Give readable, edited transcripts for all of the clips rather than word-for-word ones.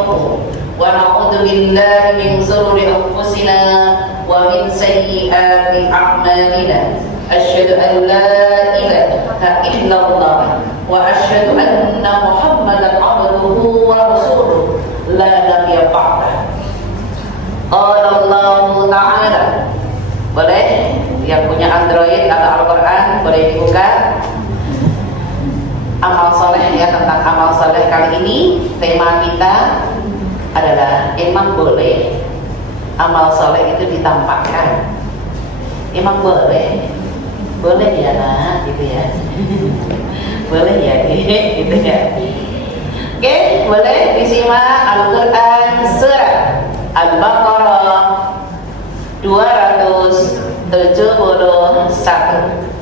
ونستغفره ونعوذ بالله من شرور أنفسنا ومن سيئات أعمالنا أشهد أن لا إله إلا الله وأشهد أن محمدا عبده ورسوله لا نبي بعده. قال الله تعالى. Boleh yang punya Android atau Al-Quran boleh dibuka. Amal soleh ya, tentang amal soleh kali ini tema kita adalah emang boleh amal soleh itu ditampakkan. Emang boleh ya nak, gitu ya. Boleh ya gitu ya. Oke, boleh disimak Al-Quran surat Al-Baqarah 271.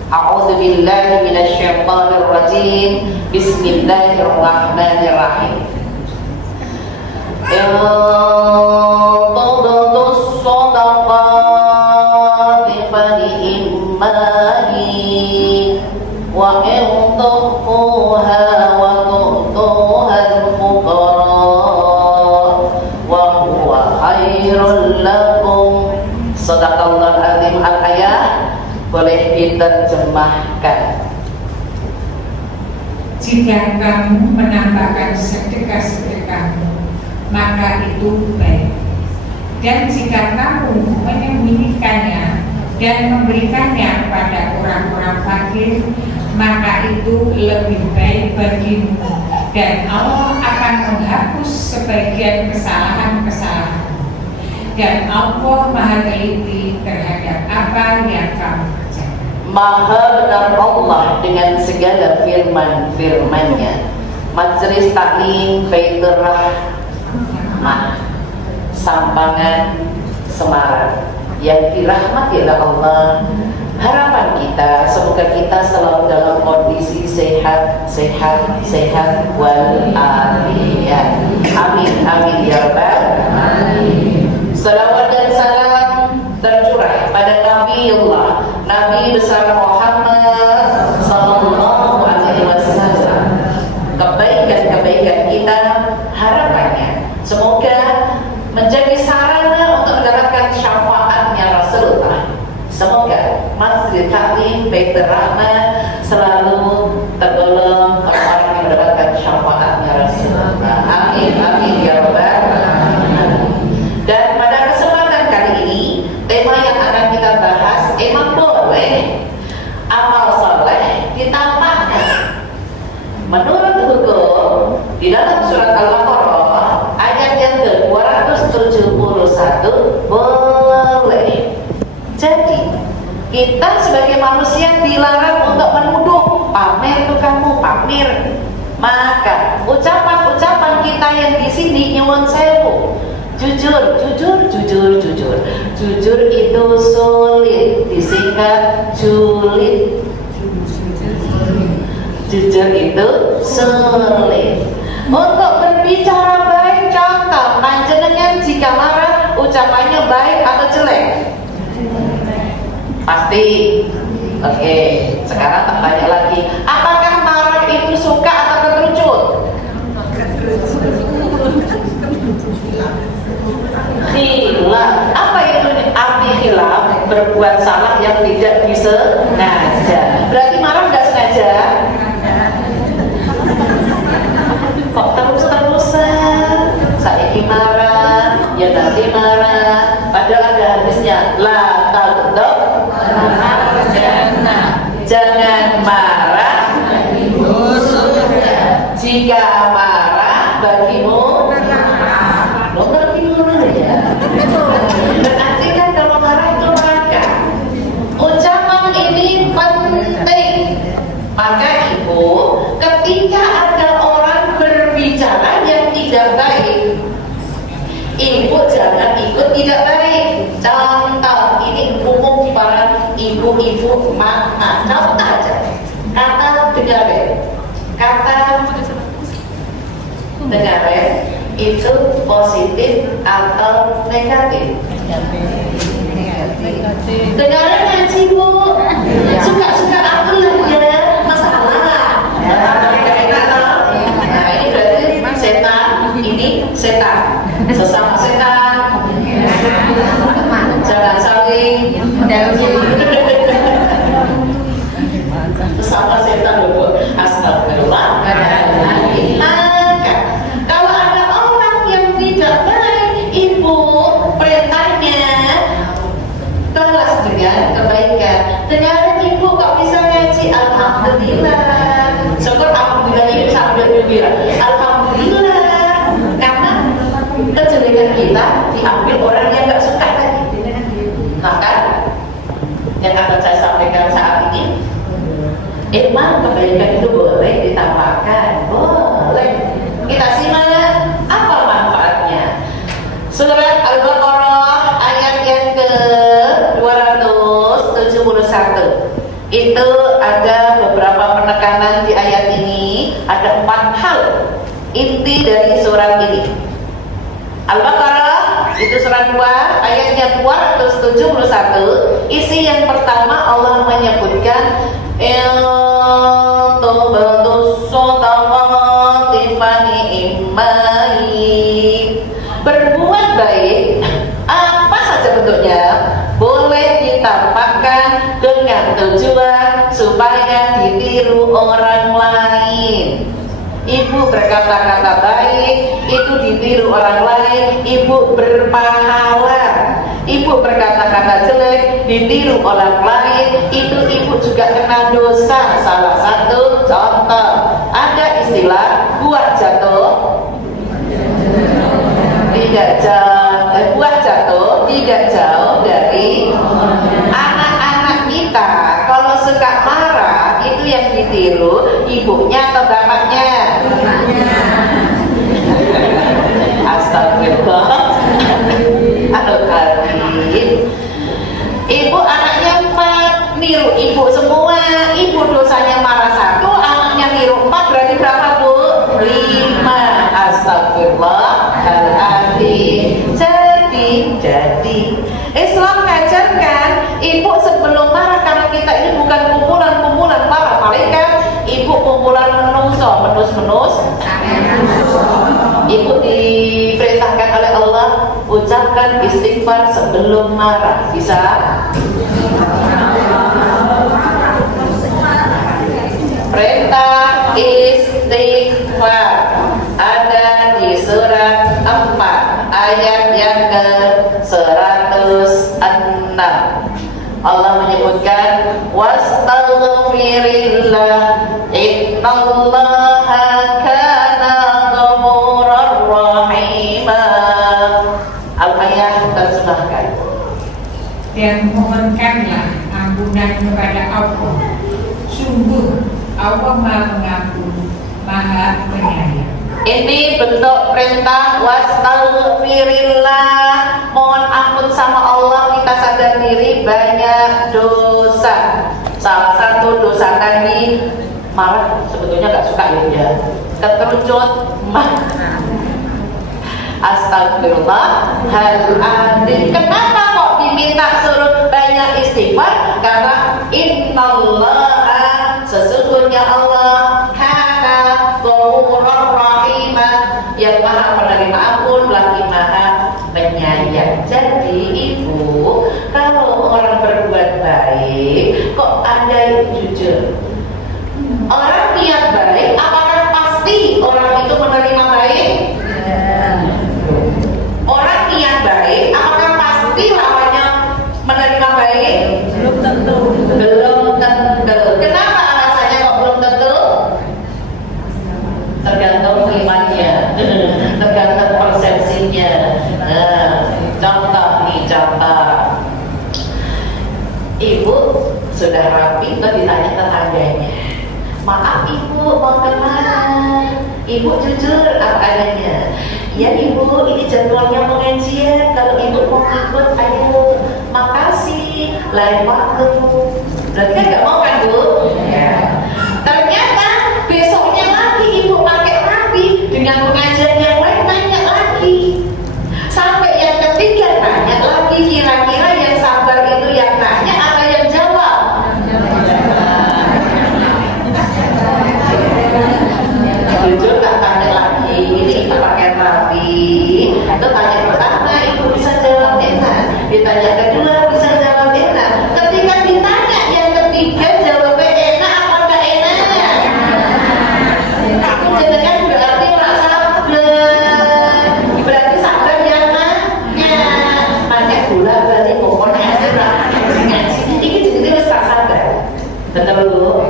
A'udzu billahi minasyaitonir rajim. Bismillahirrahmanirrahim. Tubdus shadaqati fali'immani wa tukhfuha wa tu'tuha al-fuqara wa huwa khairul lakum. Shadaqallahul azim. Al-ayat boleh diterjemahkan. Jika kamu menambahkan sedekah-sedekahmu, maka itu baik. Dan jika kamu menyembunyikannya dan memberikannya kepada orang-orang fakir, maka itu lebih baik bagimu. Dan Allah akan menghapus sebagian kesalahan-kesalahan. Dan Allah Maha Teliti terhadap apa yang kamu kerjakan. Maha benar Allah dengan segala firman-firmannya. Majelis Taklim Baitur Rahmah Sampangan Semarang yang dirahmati oleh Allah. Harapan kita semoga kita selalu dalam kondisi sehat wal afiyat. Amin amin ya rabbal alamin. Salawat dan salam tercurah pada Nabi besar Muhammad sallallahu alaihi wasallam. Kebaikan kita harapannya semoga menjadi sarana untuk mendapatkan syafaatnya Rasulullah. Semoga Masjid Taklim Baitur Rahmah selalu tergolong orang yang mendapatkan syafaatnya Rasulullah. Amin amin ya rabbal alamin. Dan pada kesempatan kali ini tema yang akan kita bahas, emang boleh amal soleh ditampakkan. Menurut hukum di dalam surat Al-Baqarah ayat yang ke-271 boleh. Jadi kita sebagai manusia dilarang untuk menuduh, pamer tuh kamu, pamer. Maka ucapan-ucapan kita yang di sini nyuwun sewu. Jujur itu sulit, disingkat julid. Jujur itu sulit. Untuk berbicara baik, contoh panjenengan jika marah ucapannya baik atau jelek? Pasti. Oke, sekarang tak tanya lagi, apakah marah itu suka atau keterucut? Khilaf. Apa itu arti khilaf? Berbuat salah yang tidak disengaja. Berarti marah nggak sengaja? Kok terus-terusan? Saiki marah, ya nanti marah. Padahal ada hadisnya, la taghdab, jangan marah. Jika marah bagimu berarti kan kalau marah itu neraka. Ucapan ini penting. Maka ibu, ketika ada orang berbicara yang tidak baik, ibu jangan ikut tidak baik. Contoh, ini umum para ibu-ibu mama. Contoh aja, kata dengarin itu positif atau negatif? Dengarin ngaji bu, suka-suka aku lah ya, masalah. Nah ini berarti setan, ini setan. kebaikan kita diambil orang yang nggak suka tadi. Maka yang akan saya sampaikan saat ini, emang kebaikan itu boleh ditampakkan, boleh. Kita simak apa manfaatnya. Surat Al-Baqarah ayat yang ke 271. Itu ada beberapa penekanan di ayat ini. Ada 4 hal inti dari surat ini. Al-Baqarah itu surat 2 ayatnya 271. Isi yang pertama Allah menyebutkan berbuat baik apa saja bentuknya boleh ditampakkan dengan tujuan supaya ditiru orang lain. Ibu berkata-kata baik, itu ditiru orang lain, ibu berpahala. Ibu berkata-kata jelek, ditiru orang lain, itu ibu juga kena dosa. Salah satu contoh, ada istilah buah jatuh tidak jauh, buah jatuh tidak jauh dari anak-anak kita. Kalau suka marah, itu yang ditiru ibunya atau bapaknya? Astagfirullah. Al-Karim. Ibu anaknya 4, niru ibu semua. Ibu dosanya marah 1, anaknya niru 4, berarti berapa Bu? 5. Astagfirullahaladzim. Jadi Islam mengajarkan ibu sebelum marah, karena kita ini bukan kumpulan-kumpulan para malaikat, ibu kumpulan menus. Ibu diperintahkan oleh Allah ucapkan istighfar sebelum marah. Bisa? Perintah istighfar ada di surat 4 ayat yang ke 106. Allah menyebutkan wastaghfirillah innallaha kana ghafurar rahima. Al-ayat terjemahkan. Dan mohonkanlah ampunan kepada Allah. Sungguh Allah Maha Pengampun, Maha Penyayang. Ini bentuk perintah wastaghfirillah, mohon ampun sama Allah. Kita sadar diri banyak dosa. Salah satu dosa tadi marah, sebetulnya gak suka ya, keterucut Astagfirullahaladzim. Kenapa kok diminta suruh banyak istighfar? Karena innallaha, sesungguhnya Allah, kana ghafurur rahimah, yang maha penerima ampun lagi maha penyayang. Jadi ibu, kalau orang berbuat baik, kok ada yang jujur? Orang niat baik, apakah pasti orang itu menerima baik? Orang niat baik, apakah pasti lawannya menerima baik? Belum tentu. Kenapa alasannya kok belum tentu? Tergantung imannya, tergantung persepsinya. Contoh. Ibu sudah rapi, terus ditanya tetangganya, maaf ibu, mau kemana? Ibu jujur apa adanya. Ya ibu, ini jadwalnya pengajian. Kalau ibu mau ikut, ayo. Makasih. Lain waktu. Berarti kan gak mau kan Bu? Ya. Ternyata besoknya lagi ibu pakai rapi dengan pengajian yang lain, nanya lagi. Sampai yang ketiga nanya lagi, kira-kira yang sabar itu yang nanya atau yang jawab? Jujur tak tanya lagi, ini kita pakai rapi. Itu tanya pertama ibu bisa jawab enak, ditanya kedua bisa jawab enak, ketika ditanya yang ketiga jawabnya enak apa enggak enak? Aku jenengan berarti orang sabar, berarti sabar yang nanya. Nanya gula berarti pokoknya ada lah. Ini jadi harus tak sabar. Betul Bu?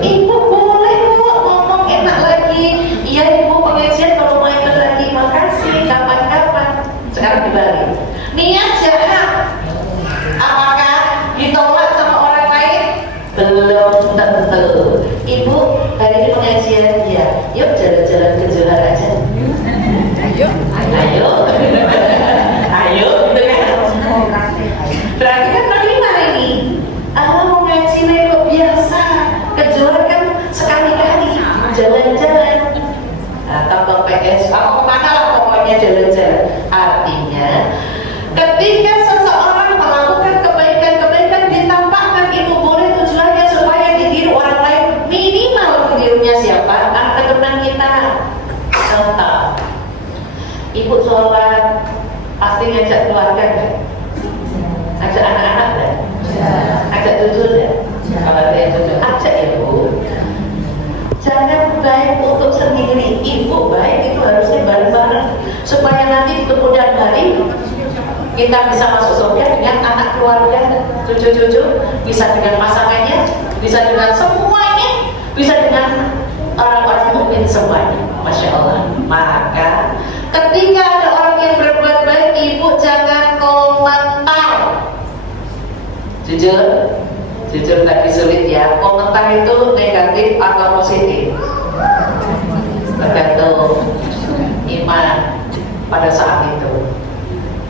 Ibu boleh kok ngomong enak lagi. Iya ibu pengajian kalau mau ikut lagi, makasih, kapan-kapan. hari ini pengajian, ya, yuk jalan-jalan ke Johar aja. Ayo. Ayo, ayo, gitu kan? Berarti kan bagaimana ini? Mau ngaji kok biasa, ke Johar kan sekali-kali jalan-jalan. Nah, tambah PS, kemana lah pokoknya jalan-jalan. Artinya, ketika seseorang melakukan kebaikan-kebaikan ditampakkan itu boleh tujuannya supaya ditiru orang lain, minimal tirunya siapa? Anak keturunan kita. Contoh, ibu sholat pasti ngajak keluarga kan? Ajak anak-anak kan? Ajak cucu kan? Kalau ada yang cucu, ajak ya bu. Jangan baik untuk sendiri, ibu baik itu harusnya bareng-bareng supaya nanti di kemudian hari kita bisa masuk surga dengan anak keluarga, cucu-cucu, bisa dengan pasangannya, bisa dengan semuanya, bisa dengan orang-orang mukmin semuanya. Masya Allah. Maka ketika ada orang yang berbuat baik, ibu jangan komentar. Jujur tadi sulit ya. Komentar itu negatif atau positif, tergantung iman pada saat itu.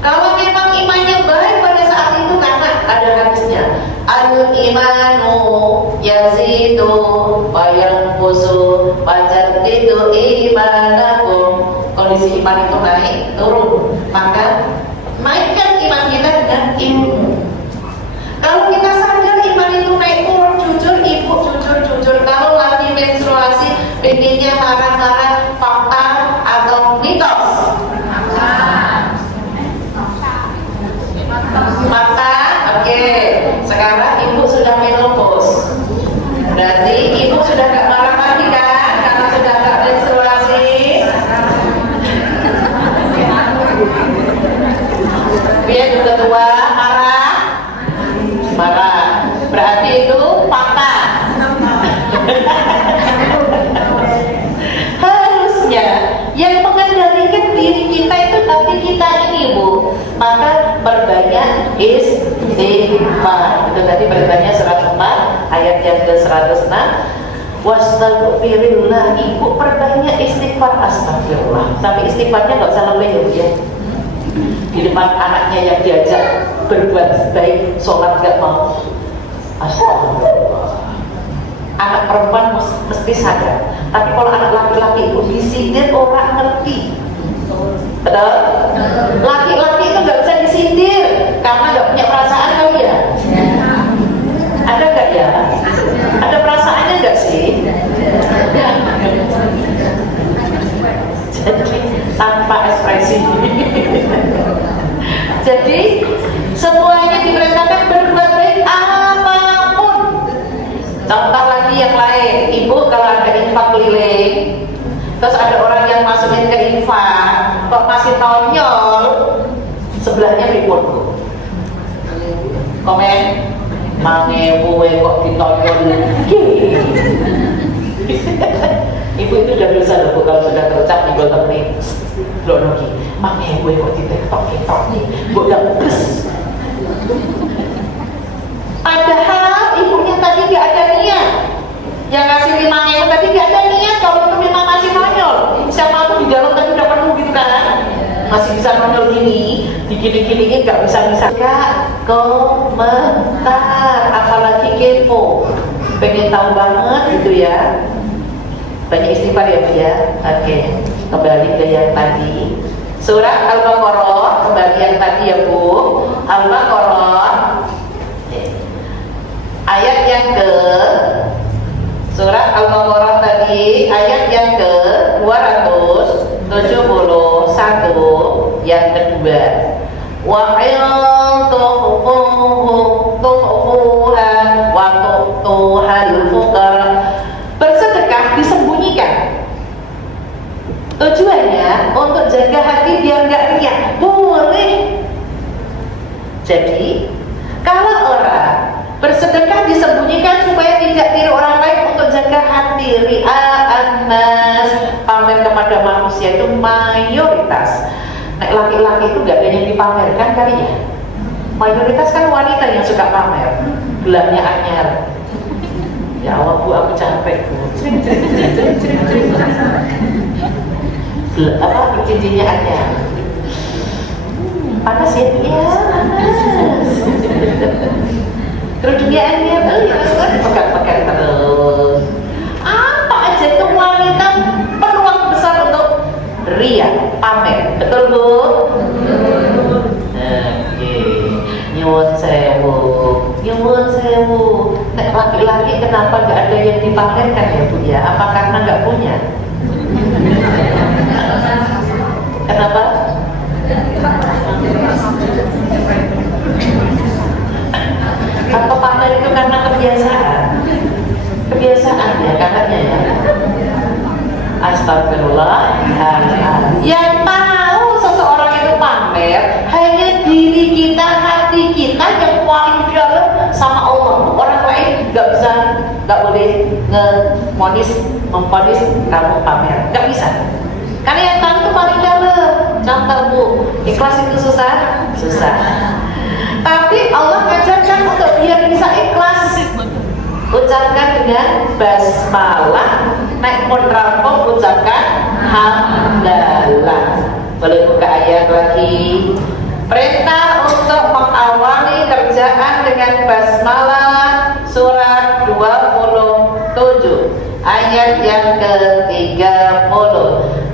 Kalau memang imannya baik pada saat itu, karena ada hadisnya, al-imanu yazidu wa yanqusu wa jaddidu imanakum. Kondisi iman itu naik, turun, maka naikkan iman kita dengan ilmu. Kalau kita sadar iman itu naik turun, jujur ibu, jujur. Kalau lagi menstruasi, pengennya marah-marah, fakta atau mitos? Maka, oke. Sekarang ibu sudah menopause. Berarti ibu sudah gak marah lagi kan? Karena sudah gak menstruasi. Biar udah tua, marah. Berarti itu fakta. Harusnya yang mengendalikan diri kita itu tapi kita ini bu. Maka perbanyak istighfar. Itu tadi perbanyak 104 ayat yang ke 106. Wastaghfirillah, ibu perbanyak istighfar. Astagfirullah. Tapi istighfarnya nggak usah lebih ya. Di depan anaknya yang diajak berbuat baik, sholat nggak mau. Astagfirullah. Anak perempuan mesti sadar. Tapi kalau anak laki-laki itu disindir orang ngerti. Betul? Laki-laki itu nggak bisa disindir karena nggak punya perasaan kali ya. Ada nggak ya? Ada perasaannya nggak sih? Jadi tanpa ekspresi. Jadi semuanya diperintahkan berbuat baik apapun. Contoh lagi yang lain, ibu kalau ada infak keliling, terus ada orang yang masukin ke infak, kok masih tonyol, sebelahnya pripun? Komen, mangewe kok ditonyol. Ibu itu udah dosa loh bu, kalau sudah terucap ibu temenin loh lagi, mangewe kok ditektok-tektok nih, bu gak bes. Padahal ibunya tadi gak ada niat. Yang ngasih 5.000 tadi gak ada niat. Kalau itu memang masih nonyol, siapa tuh di dalam tadi udah penuh gitu kan, masih bisa nonyol gini, digini-giniin gak bisa. Gak komentar, apalagi kepo, pengen tahu banget gitu ya. Banyak istighfar ya bu ya. Oke, kembali ke yang tadi, surat Al-Baqarah. Kembali yang tadi ya bu, Al-Baqarah ayat yang ke, surat Al-Baqarah tadi ayat yang ke 271 yang kedua. Wa bersedekah disembunyikan. Tujuannya untuk jaga hati biar nggak riak. Boleh. Jadi kalau orang bersedekah disembunyikan supaya tidak tiru orang lain untuk jaga hati, ria'an nas, pamer kepada manusia itu mayoritas. Nah, laki-laki itu gak ada yang dipamerkan kali ya. Mayoritas kan wanita yang suka pamer, gelamnya anyar. Ya Allah Bu, aku capek Bu. Apa cincinnya ada? Panas ya? Iya, panas. Kerugiannya, dipegang-pegang terus. Apa aja itu wanita peluang besar untuk ria, pamer, betul Bu? Oke, nyuwun sewu. Nek laki-laki kenapa nggak ada yang dipamerkan ya Bu ya? Apa karena nggak punya? Kenapa? Atau pamer itu karena kebiasaan ya kakaknya ya. Astagfirullah. Yang tahu seseorang itu pamer hanya diri kita, hati kita yang paling dalam sama Allah. Orang lain nggak boleh memfonis kamu pamer, nggak bisa. Karena yang tahu itu paling dalam. Contoh Bu, ikhlas itu susah. Tapi Allah ngajarkan untuk biar bisa ikhlas, ucapkan dengan basmalah, naik kontrapom ucapkan hamdalah. Boleh buka ayat lagi. Perintah untuk mengawali kerjaan dengan basmalah surat 27 ayat yang ke-30.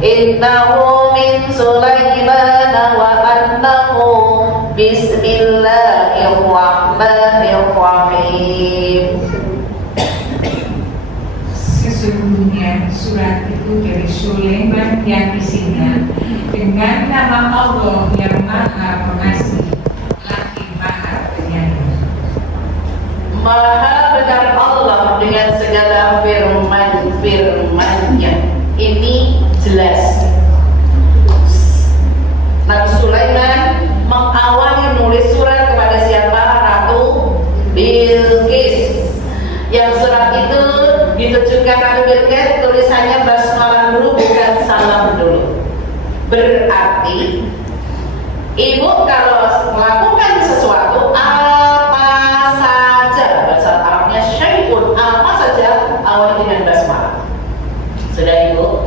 Innahu min Sulaiman wa annahu bismillahirrahmanirrahim. Sesungguhnya surat itu dari Sulaiman yang isinya dengan nama Allah yang Maha Pengasih lagi Maha Penyayang. Maha benar Allah dengan segala firman-firmannya. Ini jelas. Nabi Sulaiman mengawali nulis surat kepada siapa? Ratu Bilqis. Yang surat itu ditujukan Ratu Bilqis, tulisannya basmalah dulu, bukan salam dulu. Berarti ibu kalau melakukan sesuatu apa saja, bahasa Arabnya syai'un, apa saja awali dengan basmalah. Sudah ibu?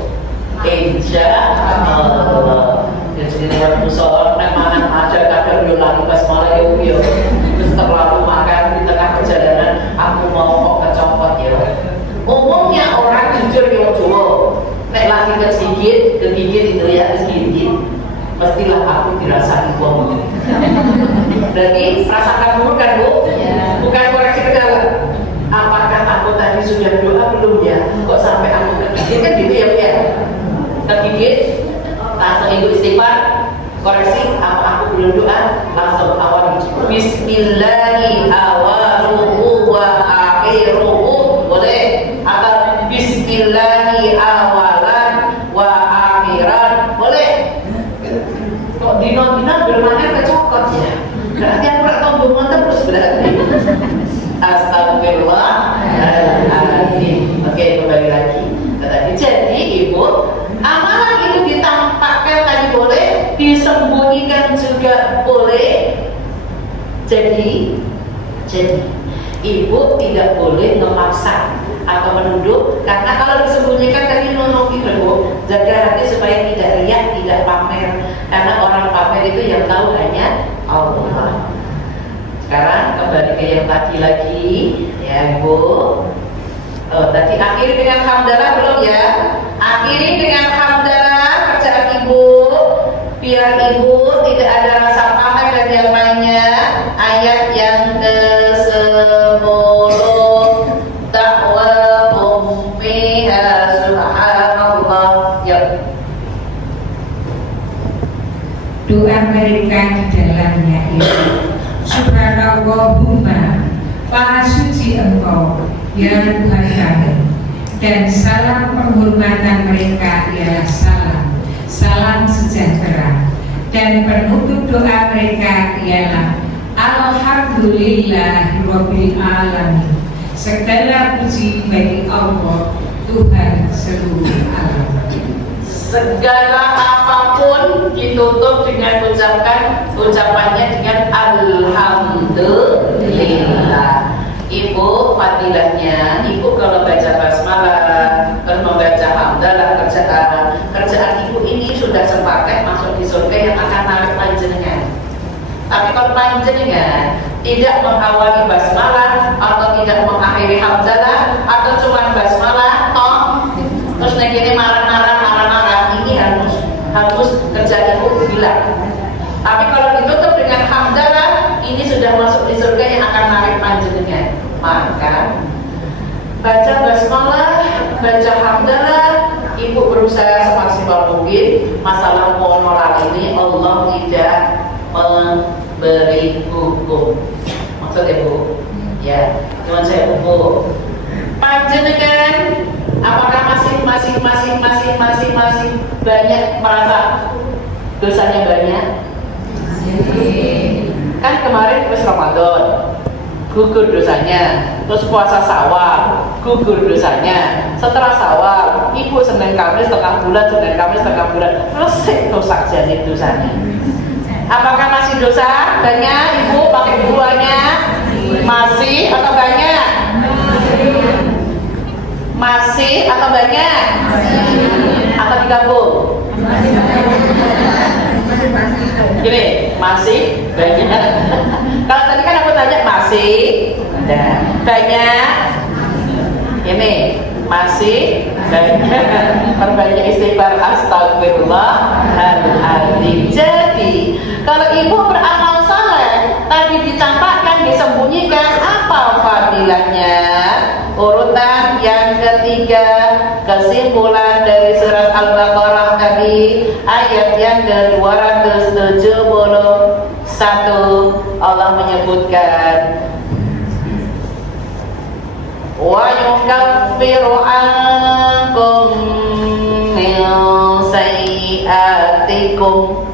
Insya Allah. Jadi waktu sholat memang ada kadang yo lagi basmalah yo. Terus terlalu makan di tengah perjalanan, aku mau kok kecopot ya. Umumnya orang jujur yo Jawa. Nek lagi kegigit itu ya kegigit. Pastilah aku dirasani wong. Berarti rasakan dulu kan Bu? Bukan koreksi ke dalam. Apakah aku tadi sudah doa belum ya? Kok sampai aku kegigit kan gitu ya Bu ya? Kegigit, langsung ibu istighfar, koreksi, apa aku belum doa, langsung awal bismillahi awaluhu wa akhiruhu, boleh? Atau bismillahi awalan wa akhiran, boleh? Kok dino-dino bermakna kecokot ya? Berarti aku gak tahu bermakna terus berarti. Astagfirullahaladzim. Oke, kembali lagi. Jadi ibu, amalan itu ditampakkan tadi boleh, disembunyikan juga boleh. Jadi ibu tidak boleh memaksa atau menunduk, karena kalau disembunyikan tadi nolong ibu, jaga hati supaya tidak riak, tidak pamer, karena orang pamer itu yang tahu hanya Allah. Sekarang kembali ke yang tadi lagi, ya ibu. Tadi akhiri dengan hamdalah belum ya? Akhiri dengan hamdalah kerjaan ibu, biar ibu tidak ada rasa pamer dan yang lainnya. Ayat yang ke-10, ta'wahum fiha subhanallah. Yuk. Doa mereka di dalamnya itu Subhanallahumma, Maha suci Engkau ya Tuhan kami, dan salam penghormatan mereka ialah salam sejahtera, dan penutup doa mereka ialah Alhamdulillahirabbil alamin. Segala puji bagi Allah Tuhan seluruh alam. Segala apapun ditutup dengan ucapannya dengan alhamdulillah. Ibu Ibu fadilahnya, ibu kalau baca basmalah, terus membaca hamdalah, kerjaan ibu ini sudah sepaket masuk di surga yang akan narik panjenengan. Tapi kalau panjenengan tidak mengawali basmalah atau tidak mengakhiri hamdalah atau cuma basmalah, terus ini marah-marah, ini harus kerja ibu hilang. Tapi kalau ditutup dengan hamdalah, ini sudah masuk di surga yang akan narik panjenengan. Maka baca basmalah, baca hamdalah, ibu berusaha semaksimal mungkin. Masalah moral ini Allah tidak memberi hukum. Maksudnya Bu, ya, cuma saya hukum. Panjenengan apakah masih banyak merasa dosanya banyak? Kan kemarin terus Ramadan gugur dosanya, terus puasa Syawal gugur dosanya, setelah Syawal ibu Senin Kamis setengah bulan, resik dosa jadi dosanya. Apakah masih dosa banyak ibu pakai duanya? Masih atau banyak? Masih atau banyak? Atau digabung? Gini, masih banyak. Kalau tadi kan aku tanya masih banyak. Ini masih banyak. Perbanyak istighfar astagfirullahaladzim. Jadi kalau ibu beramal saleh tadi dicampakkan, disembunyikan, apa fadilahnya? Urutan yang ketiga, kesimpulan dari surat Al-Baqarah tadi, ayat yang ke-271, Allah menyebutkan wa yukaffiru ankum min sayyi'atikum.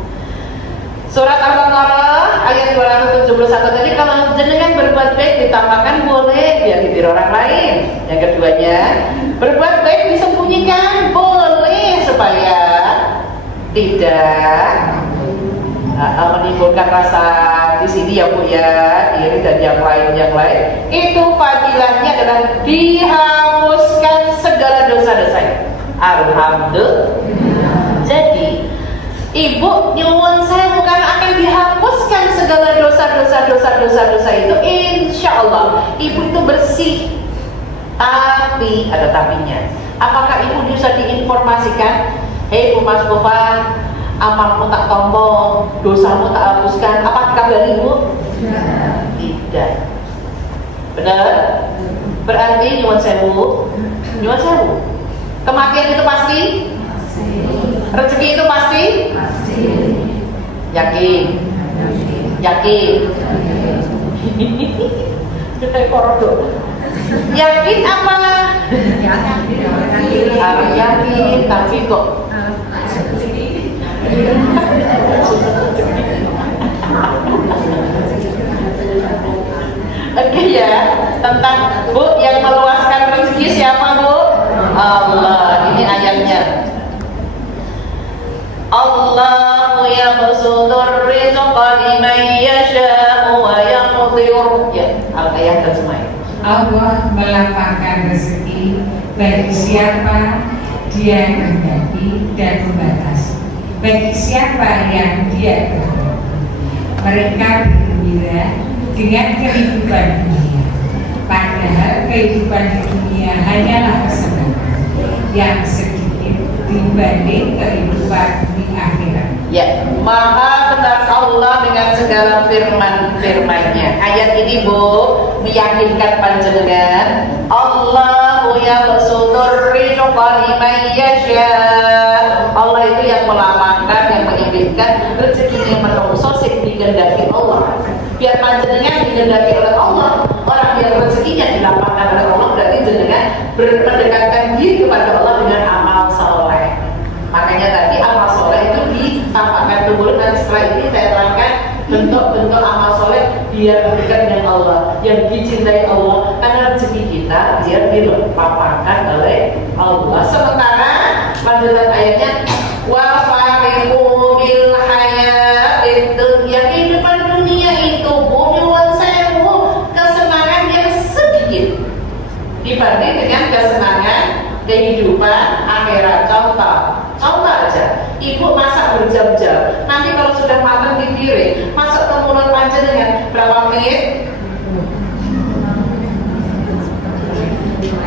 Surat Al-Baqarah ayat 271 tadi, kalau jenengan berbuat baik ditambahkan boleh, biar ditiru orang lain. Yang keduanya, berbuat baik disembunyikan boleh, supaya tidak menimbulkan rasa di sini ya Bu ya, iri dan yang lain. Itu fadilahnya adalah dihapuskan segala dosa-dosanya. Alhamdulillah. Jadi ibu nyuwun saya bukan akan dihapuskan segala dosa itu, insya Allah ibu itu bersih. Tapi ada tapinya. Apakah ibu bisa diinformasikan, hei Bu Mas Gofar, amalmu tak tompo, dosamu tak hapuskan? Apa kabar ibu? Tidak. Benar? Berarti nyuwun sewu. Kematian itu pasti? Rezeki itu pasti? Yakin? Yakin apa? Yakin, tapi kok oke ya, tentang Bu yang meluaskan rezeki siapa Bu? Allah. Ini ayatnya. Allahu yabsutur rizqa liman yasha'u wa yaqdir. Ya, Al-Ayat terjemah. Allah melapangkan rezeki bagi siapa Dia kehendaki dan membatasi bagi siapa yang Dia kehendaki. Mereka bergembira dengan kehidupan dunia, padahal kehidupan di dunia hanyalah kesenangan yang sedikit dibanding kehidupan di akhirat. Ya, maha benar Allah dengan segala firman-firmannya. Ayat ini Bu meyakinkan panjenengan, Allahu yabsutur rizqa liman yasha. Allah itu yang melapangkan, yang mengizinkan rezeki menungso sing digendaki Allah. Biar panjenengan digendaki oleh Allah. Orang yang rezekinya dilapangkan oleh Allah berarti jenengan mendekatkan diri kepada Allah dengan amal soleh. Makanya tadi amal soleh itu ditampakkan dulu, dan setelah ini saya terangkan bentuk-bentuk amal soleh biar dekat dengan Allah, yang dicintai Allah, karena rezeki kita biar dilapangkan oleh Allah. Sementara lanjutan ayatnya, wa fariqu bil hayatid dunya, kehidupan dunia itu bukan sewu, kesenangan yang sedikit. berjam-jam. Nanti kalau sudah matang di piring, masuk ke mulut panjenengan berapa menit?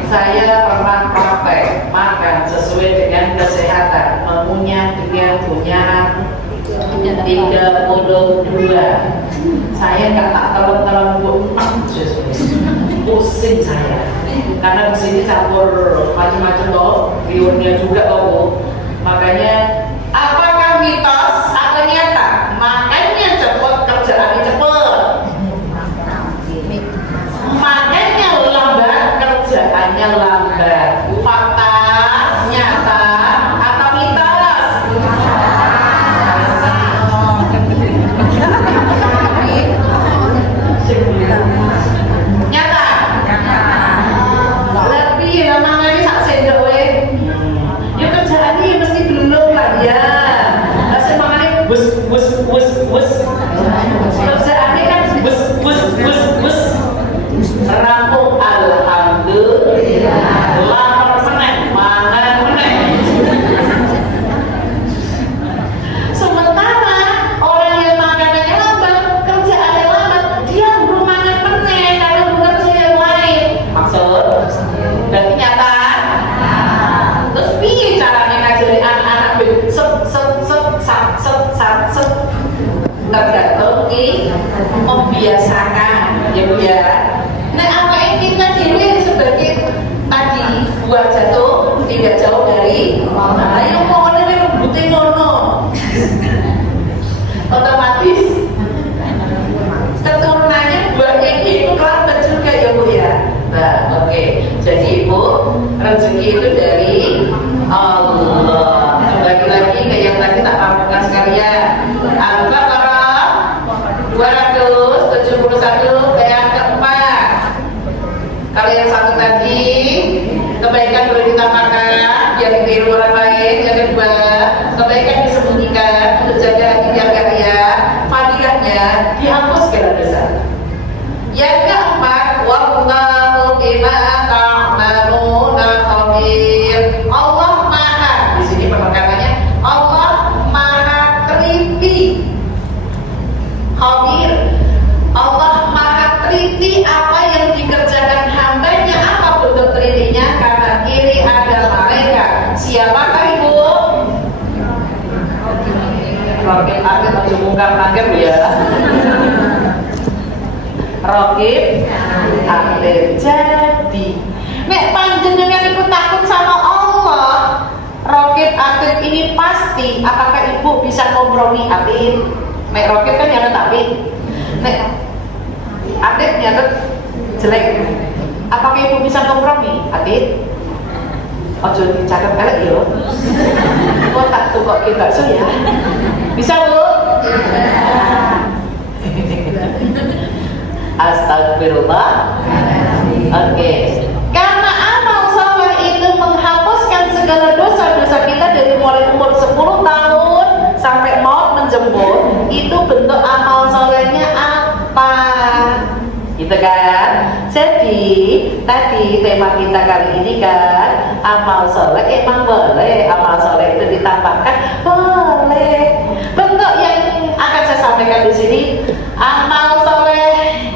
Saya pernah praktek makan sesuai dengan kesehatan, mengunyah dengan kunyahan 32. Saya nggak tak telan-telan pusing saya, karena di sini campur macam-macam loh, bihunnya juga loh. Makanya apakah mitos atau nyata? Makannya cepet, kerjaannya cepet. Makannya lambat, kerjaannya lambat. Fakta, nyata, atau mitos? Nyata. Lebih lama lagi sak sendok we. Yo kerjaannya ya mesti belum lah ya. Semangatnya bus. Kerjaannya kan bus. Rampung alhamdulillah. Lapar meneh, mangan meneh. Sementara orang yang makanannya lambat, kerjaannya lambat, dia belum makan meneh karena bukan yang lain. Maksud? Berarti nyata. Terus piye caranya ngajari anak-anak set tergantung membiasakan ya Bu ya. Nah apa yang kita diri sebagai tadi buah jatuh tidak jauh dari mana. Ayo mau rebutin mono otomatis keturunannya buahnya itu lambat juga ya Bu ya. Nah oke. Jadi Ibu, rezeki itu dari Allah. Kembali lagi ke yang tadi tak rampungkan sekalian. Al-Baqarah 271 ayat keempat. Kalau yang satu tadi kebaikan boleh ditambahkan biar ditiru orang lain. Yang kedua, kebaikan disembunyikan untuk jaga hati biar kaya. Fadilahnya dihapus segala dosa. Yang keempat, wallahu bima ta'maluna khabir. Allah Maha. Di sini penekanannya Allah Maha teliti. Khabir. Allah Maha teliti apa yang dikerjakan hambanya. Apa bentuk telitinya? Karena kiri ada malaikat. Siapakah Ibu? Rokib akhir menjumungkan akhir ya. Rokib akhir. Jadi nek panjenengan itu takut sama Allah, Rokib akhir ini pasti. Apakah Ibu bisa kompromi akhir? Nek Rokib kan nyatet tapi nek akhir nyatet jelek. Apakah Ibu bisa kompromi akhir? Ojo dicatat elek yo. Kok tak tukok ki bakso ya? Bisa Bu? Astagfirullah. Oke. Karena amal saleh itu menghapuskan segala dosa-dosa kita dari mulai umur 10 tahun sampai maut menjemput. Itu bentuk amal salehnya apa? Gitu kan? Jadi tadi tema kita kali ini kan amal saleh emang boleh. Amal saleh itu ditambahkan boleh. Bentuk yang akan saya sampaikan di sini amal saleh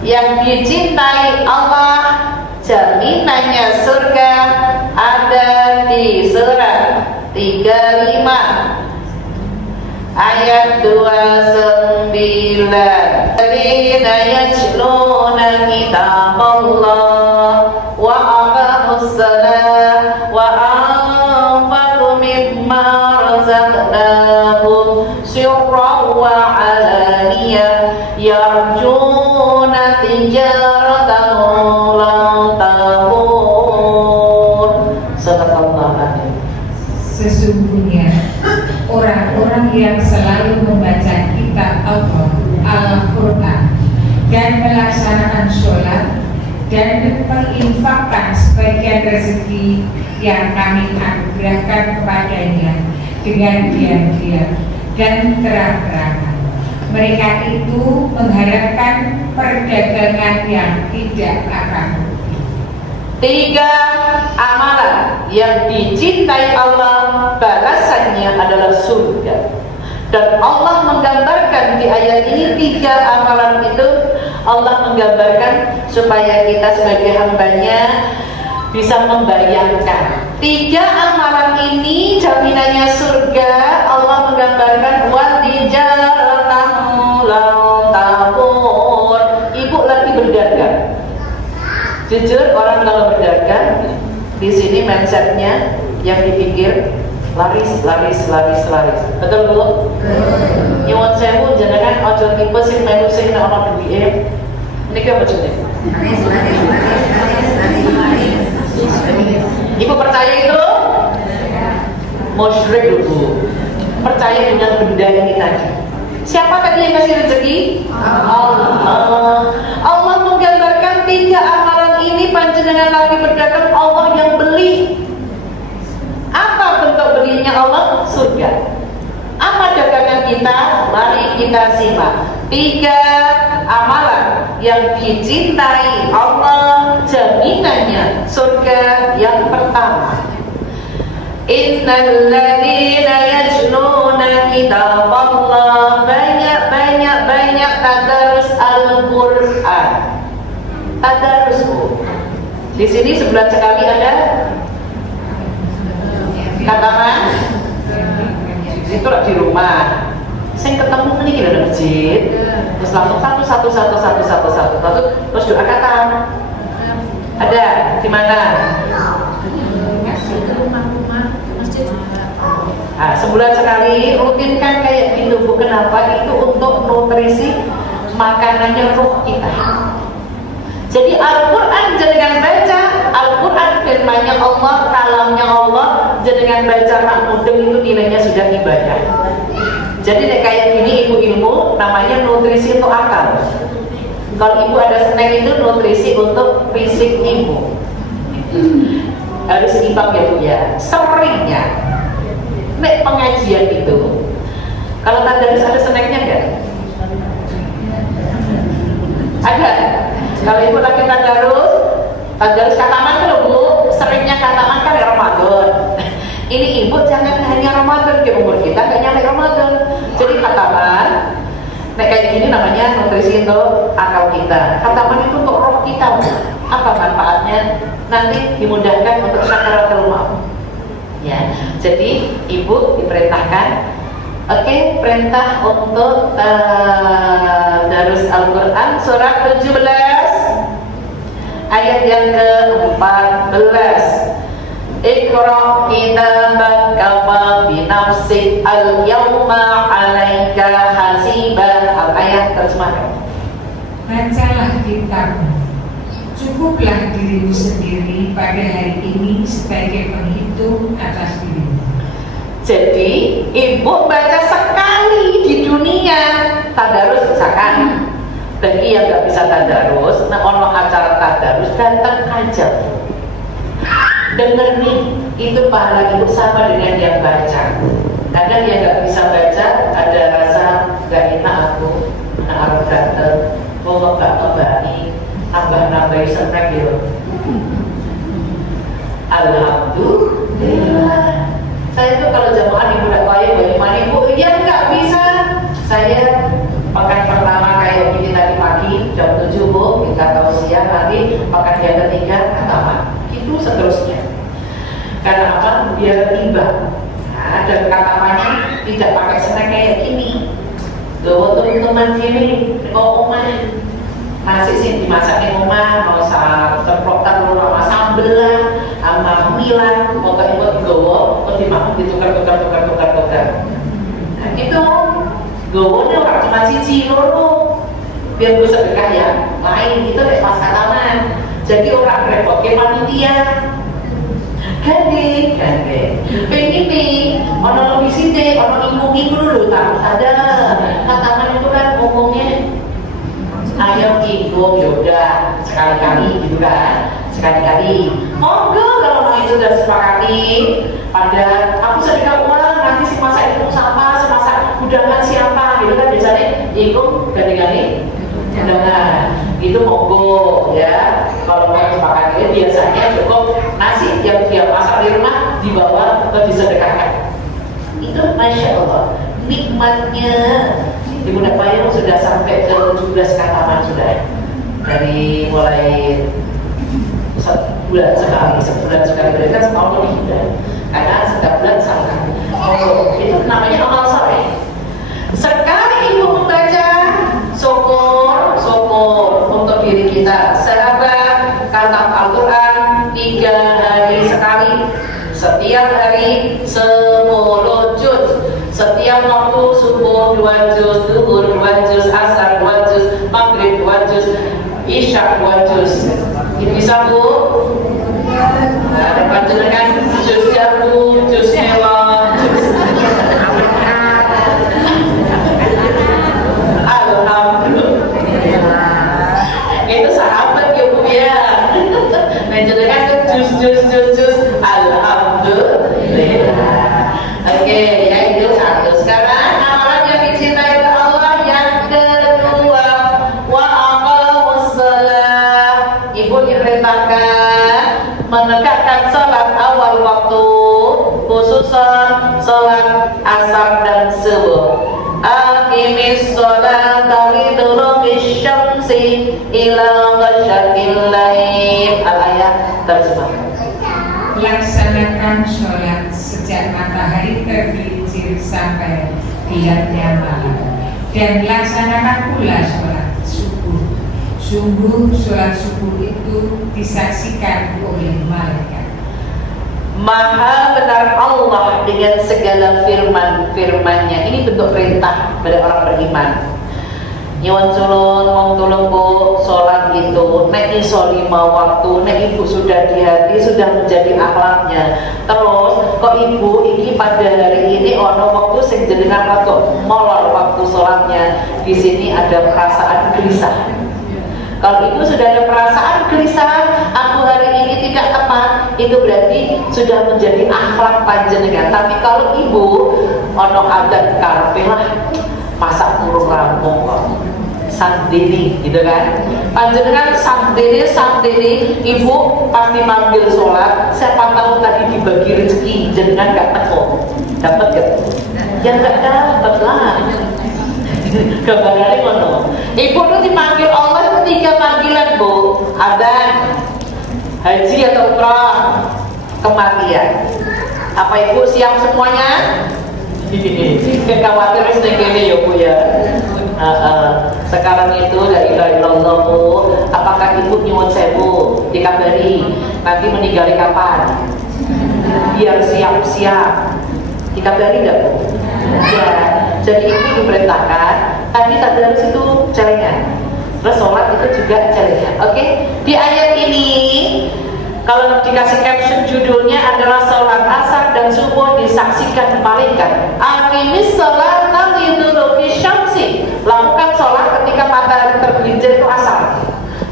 yang dicintai Allah, jaminannya surga ada di surat 35 ayat 29. Alladzina yatluna kitaballah wa aqamus shalah wa anfaqu mimma razaqnahum sirran wa alaniyah yarjuna tijaratan lan tabur. Sadaqallahu alazim. Sesungguhnya orang-orang yang selalu membaca kitab Allah Al-Quran dan melaksanakan sholat dan menginfakkan sebagian rezeki yang kami anugerahkan kepadanya dengan diam-diam dan terang-terangan. Mereka itu mengharapkan perdagangan yang tidak akan rugi. 3 amalan yang dicintai Allah, balas balasannya adalah surga. Dan Allah menggambarkan di ayat ini 3 amalan itu. Allah menggambarkan supaya kita sebagai hambanya bisa membayangkan 3 amalan ini jaminannya surga. Allah menggambarkan wadijalnahu lahum tabur. Ibu lagi berdagang. Jujur orang kalau berdagang di sini mindsetnya yang dipikir laris. Betul Bu? Nyuwun sewu jenengan aja tipe sing melu sing nek ana duwike. Niki apa jenenge? Ibu percaya itu? Musyrik Bu. Percaya dengan benda ini tadi. Siapa tadi yang kasih rezeki? Allah. Allah menggambarkan 3 amalan ini panjenengan lagi berdagang, Allah yang beli. Apa bentuk belinya Allah? Surga. Apa dagangan kita? Mari kita simak 3 amalan yang dicintai Allah, jaminannya surga. Yang pertama, innal ladzina yajnuna kitaballah. Banyak tadarus Al-Qur'an. Tadarus Bu. Di sini sebulan sekali ada katakan itu di rumah. Saya ketemu ini kita ada masjid, terus langsung satu terus doa kata. Ada di mana? Nah, sebulan sekali rutinkan kayak gitu Bu. Kenapa? Itu untuk nutrisi makanannya roh kita. Jadi Al-Quran jenengan baca, Al-Quran firmannya Allah, kalamnya Allah, jenengan baca rak mudeng itu nilainya sudah ibadah. Jadi kayak gini ilmu namanya nutrisi untuk akal. Kalau ibu ada snack itu nutrisi untuk fisik ibu. Harus seimbang ya Bu ya. Seringnya nek pengajian itu kalau tadarus ada snacknya enggak? Ada. Kalau ibu lagi tadarus kataman kan Bu, seringnya kataman kan Ramadan. Ini ibu jangan hanya Ramadan, ke umur kita nggak nyampe Ramadan. Jadi kataman, nek kayak gini namanya nutrisi untuk akal kita. Kataman itu untuk roh kita. Apa manfaatnya? Nanti dimudahkan untuk syakaratul maut. Ya, jadi ibu diperintahkan, perintah untuk tadarus Al-Quran surat 17 ayat yang ke-14. Iqra kitabaka kafa bi nafsik al-yawma 'alaika hasiba. Ayat terjemahkan. Bacalah kitabmu, cukuplah dirimu sendiri pada hari ini sebagai penghitung atas dirimu. Jadi ibu baca sekali di dunia tadarus misalkan. Bagi yang nggak bisa tadarus, nah ono acara tadarus datang aja. Dengar nih, itu pahala ibu sama dengan yang baca. Kadang yang nggak bisa baca ada rasa nggak enak aku, anak datang, mau nggak kembali, nambah snack gitu. Alhamdulillah. Saya tuh kalau jamaah ibu tidak baik, bagaimana ibu? Ya nggak bisa. Saya pekan pertama kayak gini tadi pagi jam 7 Bu, kita tausiah nanti pekan yang ketiga kataman. Itu seterusnya. Karena apa? Biar tiba. Nah, dan katamannya tidak pakai snack kayak gini. Gawa teman-teman gini, kok omah nasi sih dimasak di rumah, mau ceplok telur sama sambel lah, sama mie lah, mau kayak buat gawa, terus dimakan ditukar. Nah itu gawa orang cuma siji loro, biar bisa sedekah ya. Lain itu deh pas kataman. Jadi orang repot ke panitia. Gande, pengen nih, ono di sini, ono ibu dulu tak ada. Kataman itu kan umumnya ayo ibu yaudah sekali-kali gitu kan, sekali-kali monggo kalau mau itu sudah sepakati pada aku sedekah uang nanti si masak itu siapa, si masak undangan siapa gitu kan, biasanya ibu ganti-ganti undangan itu monggo ya. Kalau mau sepakati biasanya cukup nasi yang dia masak di rumah dibawa atau disedekahkan. Itu Masya Allah nikmatnya. Ibu dan Payung sudah sampai ke 17 kataman sudah, dari mulai sebulan sekali berarti kan setahun lebih sudah, karena setiap bulan salah. Itu namanya amal soleh. Sekali ibu membaca syukur untuk diri kita. Sahabat kata Al-Quran 3 hari sekali, setiap hari 10 juz, setiap waktu subuh 2 juz, zuhur 2 juz, asar 2 juz, maghrib 2 juz, isya 2 juz. Ini bisa Bu? Nah, dapat jenengan juz jamu, juz melon, juz alhamdulillah. Itu sahabat ya Bu ya. Nah, jenengan ke juz alhamdulillah. Oke, ya itu satu. Sekarang amalan yang dicintai oleh Allah yang kedua, wa aqamus shalah. Ibu diperintahkan menegakkan salat awal waktu, khususan salat asar dan subuh. Aqimis sholata liduluki syamsi ila ghasyakil lail. Al-ayat terjemah. Laksanakan sholat sejak matahari tergelincir sampai gelapnya malam, dan laksanakan pula sholat subuh. Sungguh sholat subuh itu disaksikan oleh malaikat. Maha benar Allah dengan segala firman-firmannya. Ini bentuk perintah pada orang beriman. Nyuwun sulun wong tulung Bu, salat itu nek iso 5 waktu, nek ibu sudah di hati, sudah menjadi akhlaknya. Terus kok ibu ini pada hari ini ono waktu sing jenengan rada molor waktu salatnya. Di sini ada perasaan gelisah. Kalau ibu sudah ada perasaan gelisah, aku hari ini tidak tepat, itu berarti sudah menjadi akhlak panjenengan. Tapi kalau ibu ono adat karepe lah masak burung rampung kok sandiri gitu kan, panjenengan sandiri ibu pasti manggil sholat, siapa tahu tadi dibagi rezeki jenengan gak teko, dapat gak? Ya gak dapat lah. Gambarannya ngono. Ibu itu dipanggil Allah itu 3 panggilan Bu, adzan, haji atau umrah, kematian. Apa ibu siap semuanya? Khawatir wis ngene ya Bu ya. Sekarang itu la ilaha illallah Bu. Apakah ibu nyuwun sewu dikabari nanti meninggal kapan? Biar siap-siap. Dikabari enggak Bu? Ya. Jadi ibu diperintahkan tadi tadarus itu celengan. Terus sholat itu juga celengan. Oke? Di ayat ini kalau dikasih caption judulnya adalah sholat asar dan subuh disaksikan malaikat. Aqimis sholata liduluki syamsi. Lakukan sholat ketika matahari tergelincir itu asar.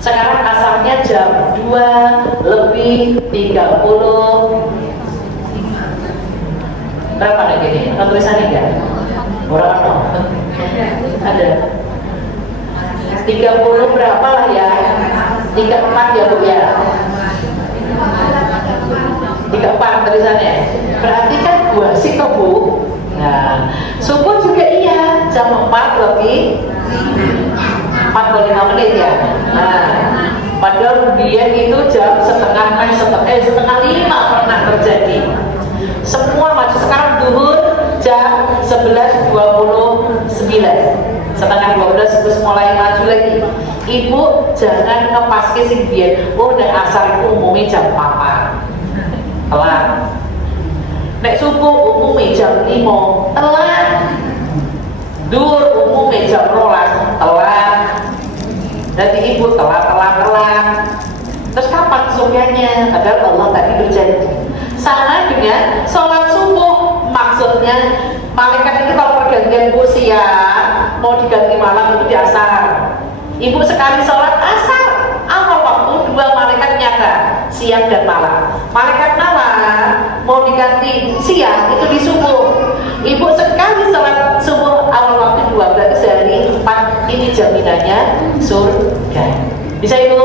Sekarang asarnya jam 2:30. Berapa lagi nih? Ada tulisannya enggak? Berapa? Ada 30 berapa lah ya? 34 ya Bu ya? 34 tulisannya. Berarti kan 2 sih toh Bu. Nah, subuh juga iya, jam 4:45 ya. Nah, padahal dia itu jam setengah 5 pernah terjadi. Semua maju. Sekarang duhur jam 11:29, setengah 12 terus mulai maju lagi. Ibu jangan ngepaske sing biyen. Oh, nek asar itu umumnya jam 4 telat. Nek subuh umumnya jam 5 telat. Duhur umumnya jam 12 telat. Jadi ibu telat. Terus kapan subuhnya? Padahal Allah tadi berjanji. Sama dengan sholat subuh, maksudnya malaikat itu kalau pergantian Bu siang mau diganti malam itu di asar. Ibu sekali sholat asar awal waktu 2 malaikat nyata siang dan malam. Malaikat malam mau diganti siang itu di subuh. Ibu sekali sholat subuh awal waktu 2 berarti sehari 4. Ini jaminannya surga. Bisa Ibu?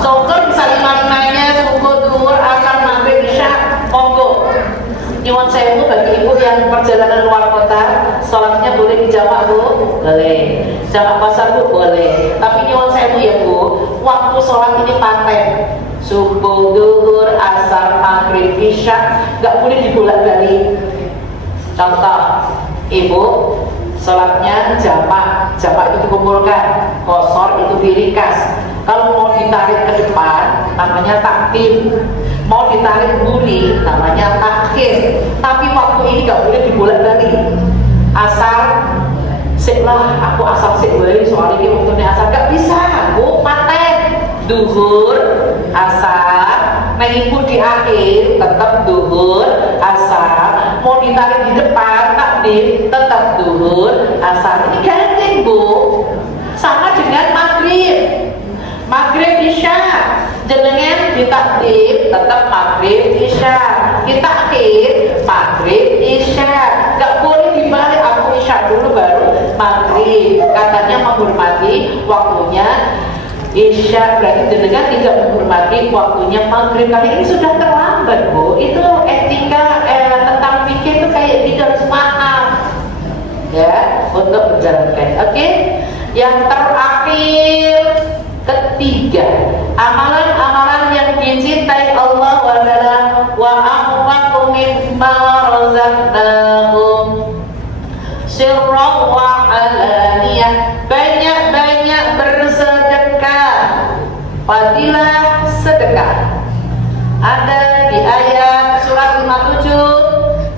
Syukur bisa 5-5-nya subuh, duhur, asar, maghrib, isya, monggo. Nyuwun Nyuwun sewu bagi ibu yang perjalanan luar kota, sholatnya boleh dijamak bu? Boleh. Jamak pasar bu? Boleh. Tapi nyuwun sewu ya bu, waktu sholat ini paten. Subuh, duhur, asar, maghrib, isya, nggak boleh dibolak-balik. Contoh, ibu sholatnya jamak itu dikumpulkan, kosor itu dirikas. Kalau mau ditarik ke depan, namanya takdim. Mau ditarik buri, namanya takhir. Tapi waktu ini nggak boleh dibolak-balik. Asar, siklah aku asal sik wae soalnya ini waktunya asar nggak bisa, bu paten. Duhur, asar, nah ibu di akhir tetap duhur, asar. Mau ditarik di depan, takdim, tetap duhur, asar. Ini gandeng bu, sama dengan maghrib. Maghrib isya, jenengan ditakdim tetap maghrib isya, kita akhir maghrib isya, nggak boleh dibalik. Aku isya dulu baru maghrib, katanya menghormati waktunya isya, berarti jenengan tidak menghormati waktunya maghrib. Kali ini sudah terlambat bu. Itu etika tentang fikih itu kayak gitu, harus paham ya untuk menjalankan. Oke? Yang terakhir, ketiga, amalan-amalan yang dicintai Allah adalah wa anfaqu mimma razaqnahum sirran wa alaniyah, banyak-banyak bersedekah. Fadilah sedekah ada di ayat surat 57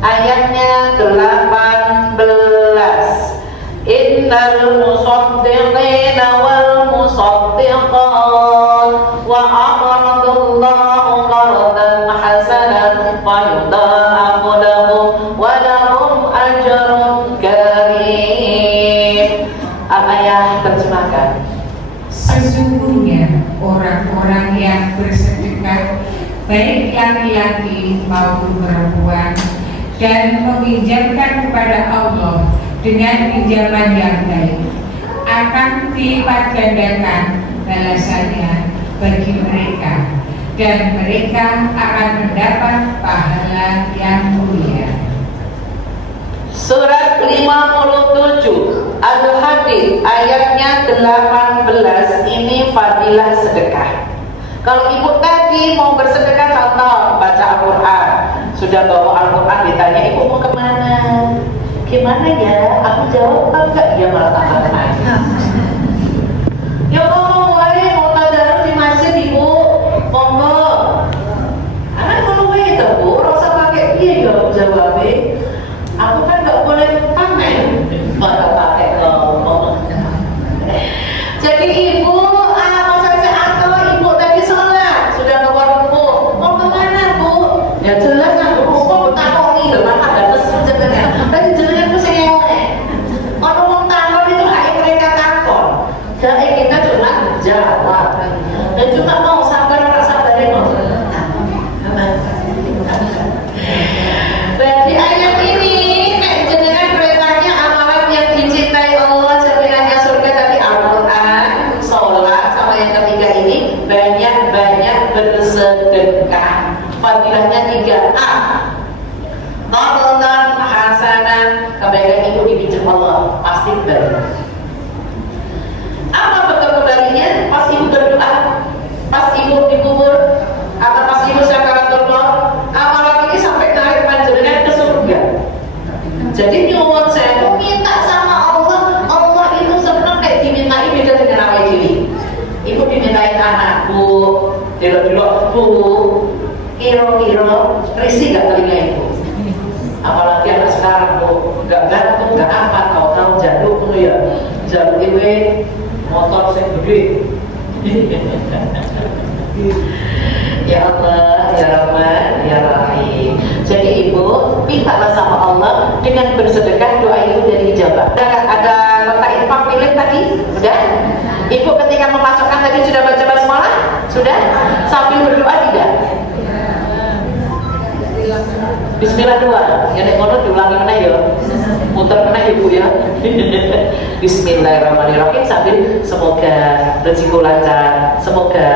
ayatnya 18. Innal musaddiqina wal musaddiqat wa aqradallahu qardan hasanan fa yudha'afu lahum wa lahum ajrun karim. Al-ayah terjemahkan. Sesungguhnya orang-orang yang bersedekah, baik laki-laki maupun perempuan, dan meminjamkan kepada Allah dengan pinjaman yang baik, akan dilipat gandakan balasannya bagi mereka, dan mereka akan mendapat pahala yang mulia. Surat 57 Al-Hadid ayatnya 18, ini fadilah sedekah. Kalau ibu tadi mau bersedekah, contoh baca Al-Quran, sudah bawa Al-Quran, ditanya ibu mau kemana? Gimana ya? Aku jawab apa enggak? Dia malah tambah nanya. Ya ngomong wae, mau tadarus di masjid ibu, monggo. Anak ngomong wae itu bu, rasa pakai dia jawabnya. Aku kan nggak boleh pamer, malah pakai ngomong. Jadi ibu, mau saja atau ibu tadi sholat sudah bawa ruku, mau kemana bu? Ya jelas aku ruku bertakoni, depan ada pesu jenengan. Tadi jenengan tuh sing ngomong. Kalau mau takon itu hak mereka takon. Jadi kita cuma jawab. Dan cuma mau sabar rasa dari mau. Dan di ayat ini jenengan perintahnya amalan yang dicintai Allah, jaminannya surga tadi Al-Quran, sholat, sama yang ketiga ini banyak-banyak bersedekah. Fadilahnya 3A. Qardan hasanan, kebaikan itu dipinjam Allah pasti baik. Apa bentuk kembalinya? Pas ibu berdoa, pas ibu dikubur, atau pas ibu syakaratul maut, amalan ini sampai narik panjenengan ke surga. Jadi nyuwun saya mau minta sama Allah, Allah itu senang kayak dimintai, beda dengan awal diri. Ibu dimintain anak, bu, delok-delok, bu, kira-kira risih gak telinga ibu? Apalagi anak sekarang bu, gak gantung, gak apa, tahu-tahu jaduk ya, jaduk ibu motor saya gede. Ya Allah, ya Rahman, ya Rahim. Jadi ibu mintalah sama Allah dengan bersedekah, doa ibu dari ijabah. Ada letak infak milik tadi, sudah? Ibu ketika memasukkan tadi sudah baca basmalah, sudah? Sambil berdoa tidak? Bismillah doa. Ya nek ngono diulangi meneh ya. Muter meneh ibu ya. Bismillahirrahmanirrahim sambil semoga rezeki lancar, semoga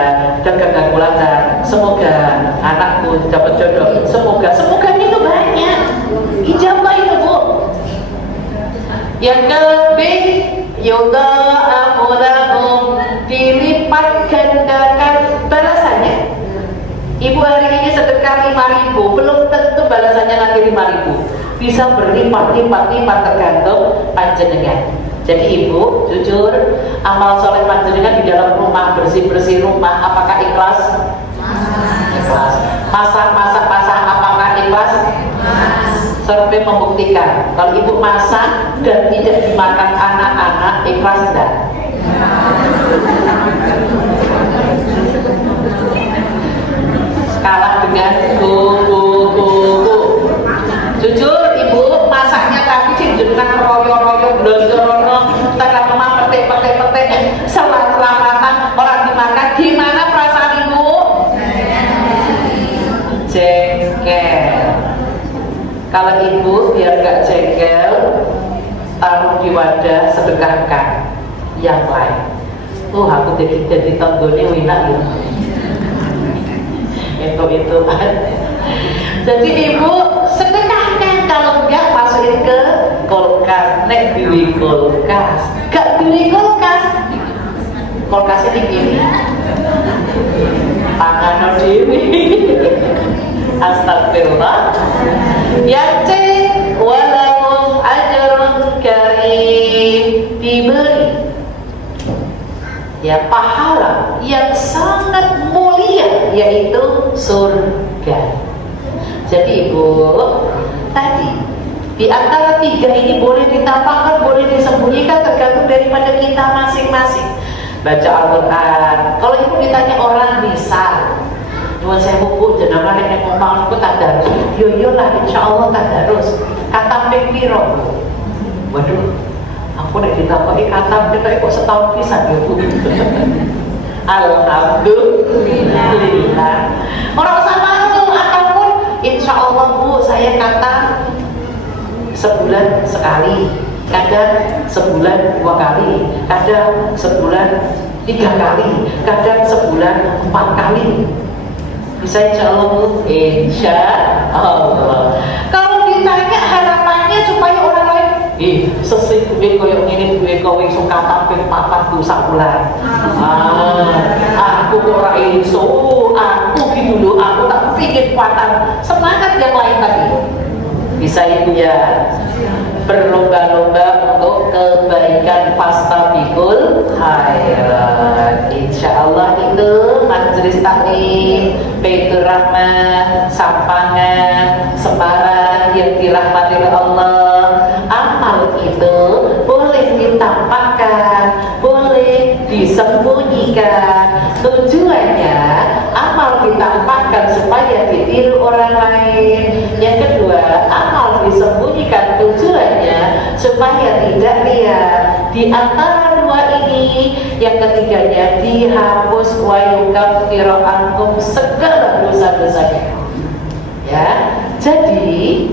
daganganku lancar, semoga anakku dapat jodoh, semoga itu banyak. Yang ke-B, yudha'afu lahum, dilipat gandakan balasannya. Ibu hari ini sedekah 5.000, belum tentu balasannya nanti 5.000. Bisa berlipat-lipat tergantung panjenengan. Jadi ibu, jujur, amal soleh panjenengan di dalam rumah, bersih-bersih rumah, apakah ikhlas? Ikhlas. Masak apakah ikhlas? Sampai membuktikan kalau ibu masak dan tidak dimakan anak-anak, ikhlas enggak? Kalah dengan jujur ibu masaknya tapi jenengan royo-royo blondorono tengah rumah petik selamatan orang dimakan, gimana perasaan ibu? Jengkel. Kalau ibu biar gak jengkel, taruh di wadah, sedekahkan yang lain. Aku jadi tonggone winak ya. Itu jadi ibu sedekahkan, kalau enggak masukin ke kulkas. Nek duwe kulkas, gak duwe kulkasnya di gini tangan dewi. Astagfirullah. Yang C, walahum ajrun karim, diberi ya pahala yang sangat mulia, yaitu surga. Jadi ibu, tadi di antara 3 ini boleh ditampakkan, boleh disembunyikan, tergantung daripada kita masing-masing. Baca Al-Quran. Kalau ibu ditanya orang bisa, buat saya buku jenama yang ngomong aku tak harus. Yo lah, insya Allah tak harus. Kata piro. Waduh, aku nek ditakoni kata kita kok setahun pisan ya Bu. Alhamdulillah. Orang sama itu ataupun insya Allah Bu, saya kata sebulan sekali, kadang sebulan 2 kali, kadang sebulan 3 kali, kadang sebulan 4 kali. Bisa insya Allah Bu? Insya Allah. Kalau ditanya harapannya supaya orang lain sesih duwe koyo ngene, duwe kowe iso katampe 4 dosa bulan. Aku kok ora iso, aku ki dulu aku tak pikir kuatan. Semangat yang lain tadi. Bisa ibu ya? Berlomba-lomba untuk kebaikan fastabiqul khairat. Insyaallah itu majelis taklim Baitur Rahmah Sampangan Semarang yang dirahmati oleh Allah. Amal itu boleh ditampakkan, boleh disembunyikan. Tujuannya amal ditampakkan supaya ditiru orang lain. Yang kedua, amal disembunyikan tujuannya supaya tidak lihat. Di antara 2 ini, yang ketiganya dihapus wa yukaffiru ankum segala dosa-dosanya. Ya, jadi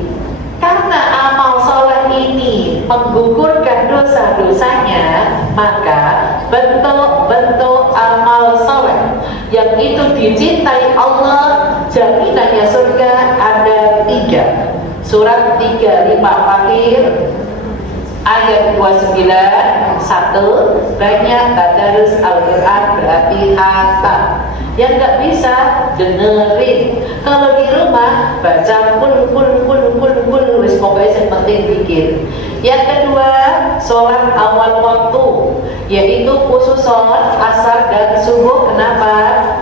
karena amal soleh ini menggugurkan dosa-dosanya, maka bentuk-bentuk amal soleh yang itu dicintai Allah, jaminannya surga ada 3. Surat 35 Fatir ayat 29. 1, banyak tadarus Al-Quran berarti hatam. Yang nggak bisa dengerin. Kalau di rumah baca pul wis pokoknya yang penting bikin. Yang kedua, sholat awal waktu, yaitu khusus sholat asar dan subuh. Kenapa?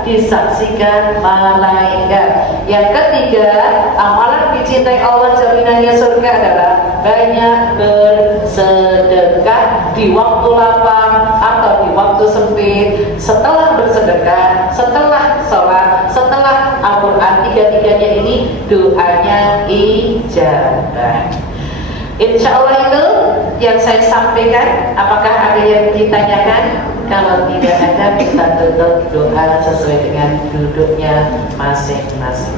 Disaksikan malaikat. Yang ketiga, amalan dicintai Allah jaminannya surga adalah banyak bersedekah di waktu lapang atau di waktu sempit. Setelah bersedekah, setelah sholat, setelah Al-Quran, 3-tiganya ini doanya ijabah. Insya Allah itu yang saya sampaikan. Apakah ada yang ditanyakan? Kalau tidak ada, kita tutup doa sesuai dengan duduknya masing-masing.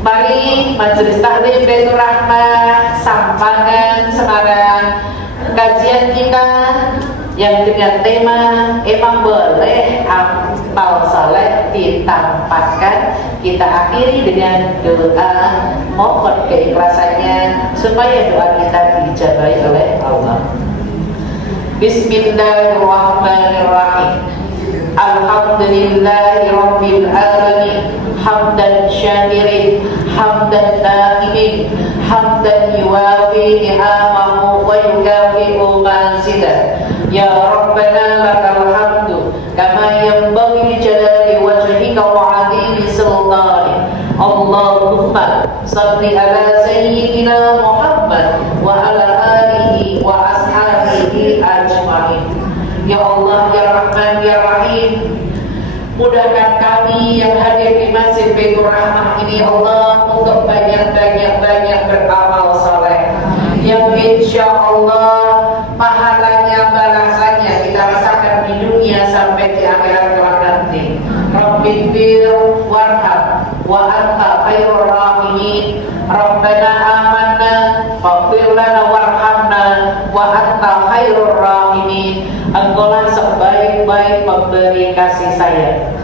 Mari majelis taklim Baitur Rahmah Sampangan Semarang, kajian kita yang dengan tema emang boleh amal saleh ditampakkan. Kita akhiri dengan doa, mohon keikhlasannya supaya doa kita dijabahi oleh Allah. Bismillahirrahmanirrahim. Alhamdulillahi rabbil alamin, hamdan syakirin, hamdan naimin, hamdan yuwafi ni'amahu wa yukafi'u mazidah. Ya Rabbana lakal hamdu kama yanbaghi li jalali wajhika wa 'azimi sultanik. Allahumma salli ala sayyidina Muhammad wa ala alihi wa ashabihi ajma'in. Ya Allah, ya Rahman, ya Rahim, mudahkan kami yang hadir di Masjid Baitur Rahmah ini, Allah, untuk banyak beramal saleh yang insya Allah pahalanya, balasannya kita rasakan di dunia sampai di akhirat kelak nanti. Rabbighfir warham wa anta khairur rahimin. Rabbana amanna faghfir lana warhamna wa anta khairur rahimin. Engkaulah sebaik-baik pemberi kasih sayang.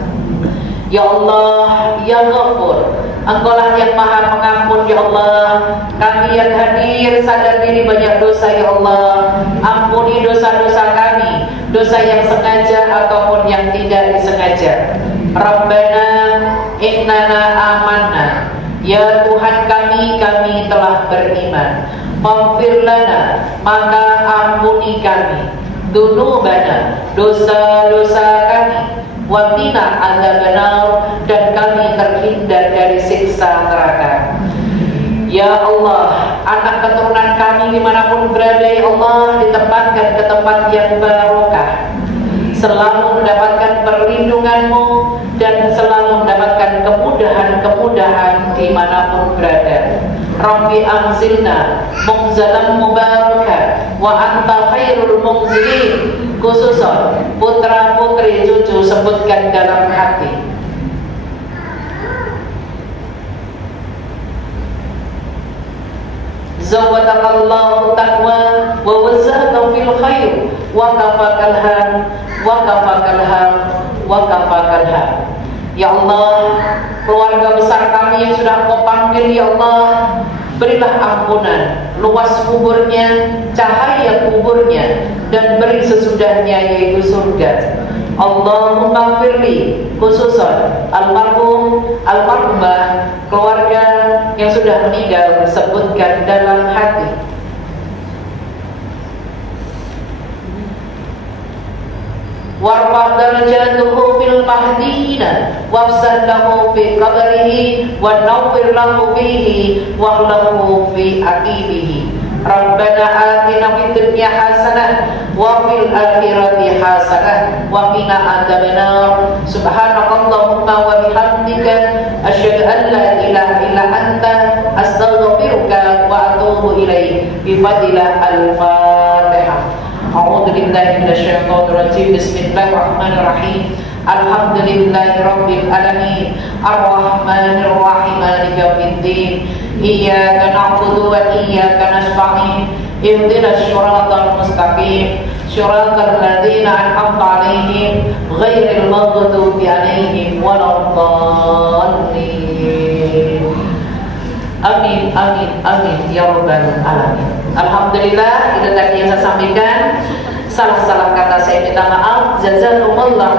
Ya Allah, ya Ghafur, Engkaulah yang maha pengampun, ya Allah. Kami yang hadir sadar diri banyak dosa, ya Allah. Ampuni dosa-dosa kami, dosa yang sengaja ataupun yang tidak disengaja. Rabbana innana amanna, ya Tuhan kami telah beriman. Maghfir lana, maka ampuni kami. Dunubana, dosa-dosa kami. Waqina adzabannar, dan kami terhindar dari siksa neraka. Ya Allah, anak keturunan kami dimanapun berada, ya Allah, ditempatkan ke tempat yang barokah, selalu mendapatkan perlindungan-Mu dan selalu mendapatkan kemudahan-kemudahan dimanapun berada. Rabbi anzilna munzalan mubarakan wa anta khairul munzilin. Khususon putra putri cucu sebutkan dalam hati. Zawwadakallahu taqwa wa wazzahu fil khair wa kafakal ham wa kafakal ham wa kafakal ham. Ya Allah, keluarga besar kami yang sudah Engkau panggil, ya Allah, berilah ampunan, luas kuburnya, cahaya kuburnya, dan beri sesudahnya yaitu surga. Allahumma firli, khususan almarhum, almarhumah, keluarga yang sudah meninggal, sebutkan dalam hati. Warfa darajatuhu fil mahdina wafsad lahu fi qabrihi wa nawwir lahu fihi wa lahu fi aqibihi. Rabbana atina fid dunya hasanah wa fil akhirati hasanah wa qina adzabannar. Subhanakallahumma wa bihamdika asyhadu an la ilaha illa anta astaghfiruka wa atubu ilaik. Bi fadillah al-Fatihah. A'udzu billahi minasyaitonir rajim. Bismillahirrahmanirrahim. Alhamdulillahi rabbil alamin. Arrahmanir rahim. Maliki yaumiddin. Iyyaka na'budu wa iyyaka nasta'in. Ihdinas shiratal mustaqim. Shiratal ladzina an'amta 'alaihim ghairil maghdubi 'alaihim waladdallin. Amin, amin, amin, ya rabbal alamin. Alhamdulillah, itu tadi yang saya sampaikan. Salah-salah kata saya minta maaf. Jazakumullah